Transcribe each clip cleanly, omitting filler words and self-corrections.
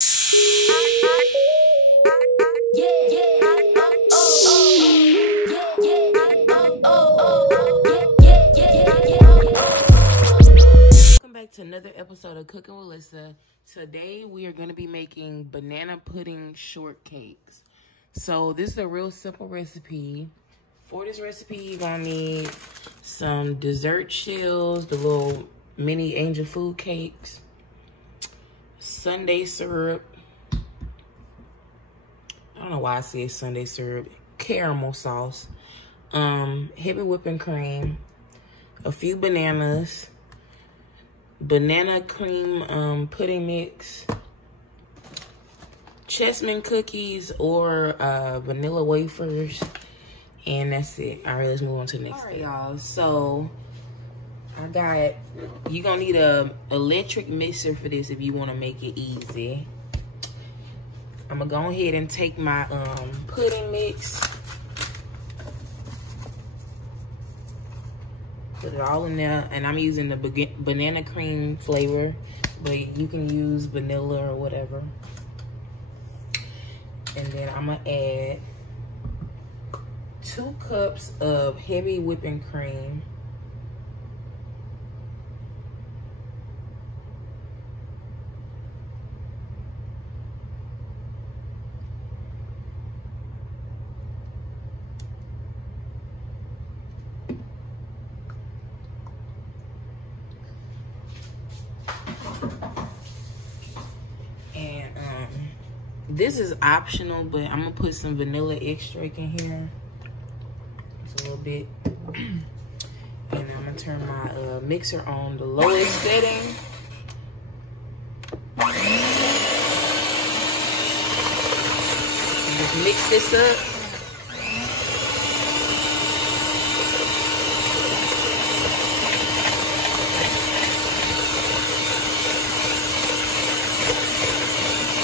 Welcome back to another episode of Cooking with Lyssa. Today we are going to be making banana pudding shortcakes. So this is a real simple recipe. For this recipe, you're going to need some dessert shells, the little mini angel food cakes, sundae syrup. I don't know why I said sundae syrup. Caramel sauce, heavy whipping cream, a few bananas, banana cream pudding mix, chessman cookies or vanilla wafers, and that's it. All right, let's move on to the next step. All right, y'all. So you're gonna need a electric mixer for this if you want to make it easy. I'm gonna go ahead and take my pudding mix, put it all in there, and I'm using the banana cream flavor, but you can use vanilla or whatever. And then I'm gonna add 2 cups of heavy whipping cream. And this is optional, but I'm gonna put some vanilla extract in here. Just a little bit. And I'm gonna turn my mixer on the lowest setting. And just mix this up.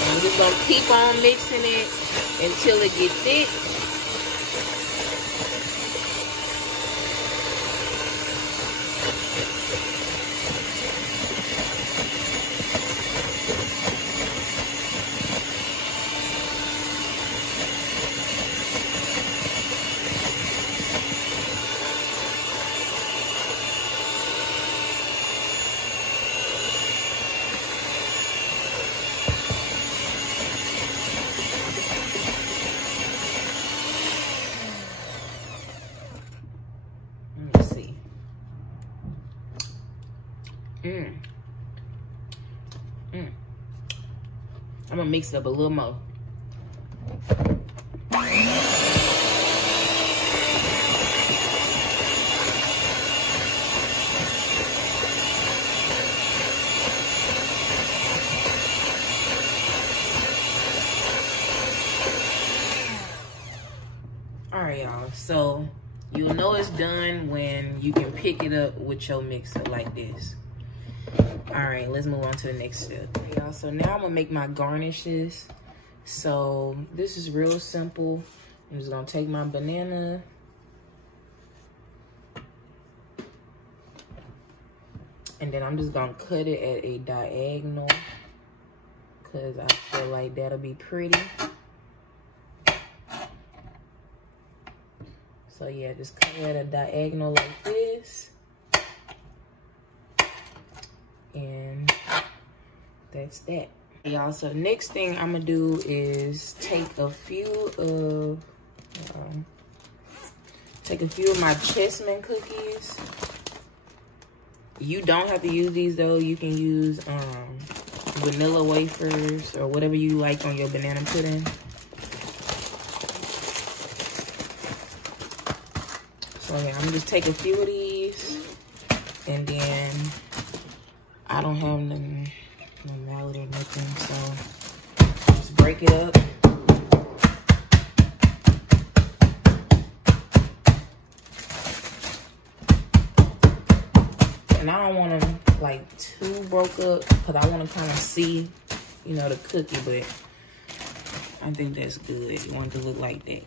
I'm just gonna keep on mixing it until it gets thick. I'm gonna mix it up a little more. All right, y'all. So you'll know it's done when you can pick it up with your mixer like this. All right, let's move on to the next step. Okay, y'all, so now I'm gonna make my garnishes. So this is real simple. I'm just gonna take my banana, and then I'm just gonna cut it at a diagonal because I feel like that'll be pretty. So yeah, just cut it at a diagonal like this. And that's that. Y'all, so the next thing I'm gonna do is take a few of my chessman cookies. You don't have to use these though. You can use vanilla wafers or whatever you like on your banana pudding. So yeah, I'm gonna just take a few of these, and then I don't have no mallet or nothing, so just break it up. And I don't want them like too broke up because I want to kind of see, you know, the cookie, but I think that's good. You want it to look like that.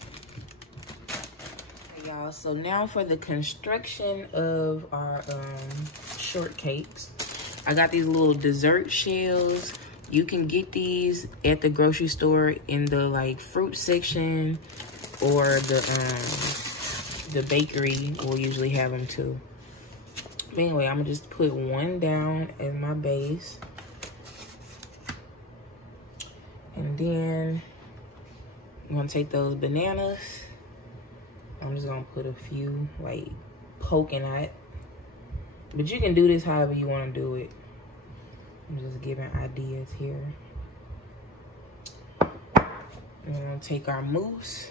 Okay, y'all, so now for the construction of our shortcakes. I got these little dessert shells. You can get these at the grocery store in the like fruit section, or the bakery will usually have them too. But anyway, I'm gonna just put one down as my base. And then I'm gonna take those bananas. I'm just gonna put a few, like, poking out. But you can do this however you wanna do it. I'm just giving ideas here. And we're gonna take our mousse.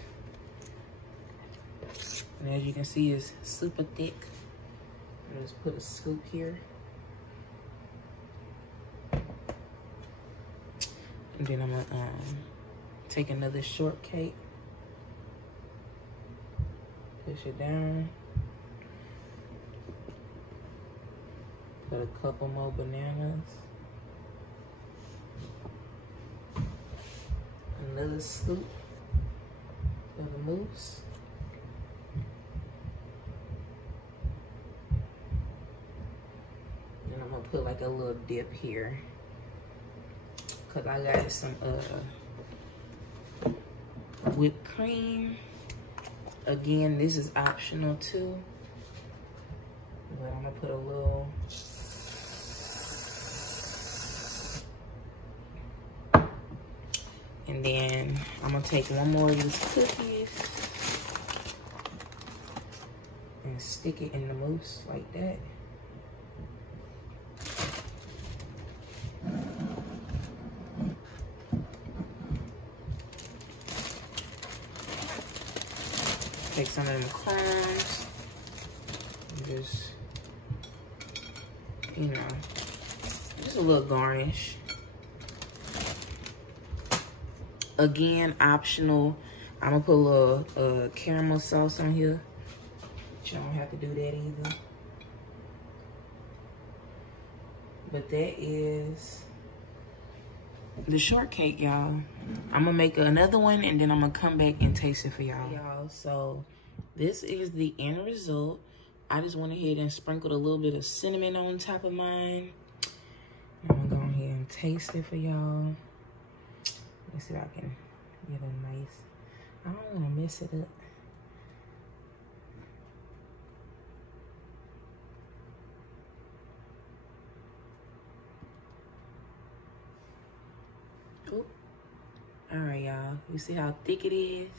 And as you can see, it's super thick. I'm just put a scoop here. And then I'm gonna take another shortcake. Push it down. Put a couple more bananas. Another scoop of the mousse. And I'm gonna put like a little dip here, cause I got some whipped cream. Again, this is optional too, but I'm gonna put a little. And then I'm gonna take one more of these cookies and stick it in the mousse like that. Take some of them crumbs and just, you know, just a little garnish. Again, optional. I'm gonna put a little caramel sauce on here. But you don't have to do that either. But that is the shortcake, y'all. I'm gonna make another one and then I'm gonna come back and taste it for y'all. So this is the end result. I just went ahead and sprinkled a little bit of cinnamon on top of mine. I'm gonna go ahead and taste it for y'all. Let's see if I can get a nice, I don't want to mess it up. Oop. All right, y'all. You see how thick it is?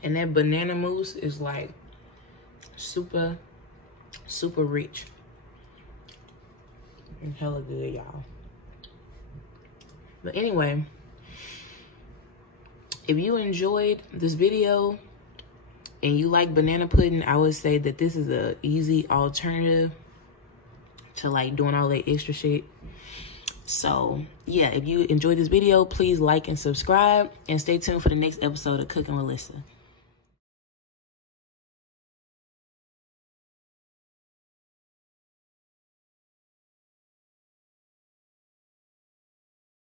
And that banana mousse is like super, super rich. And hella good, y'all. But anyway, if you enjoyed this video and you like banana pudding, I would say that this is a easy alternative to like doing all that extra shit. So yeah, if you enjoyed this video, please like and subscribe and stay tuned for the next episode of Cooking with Lyssa.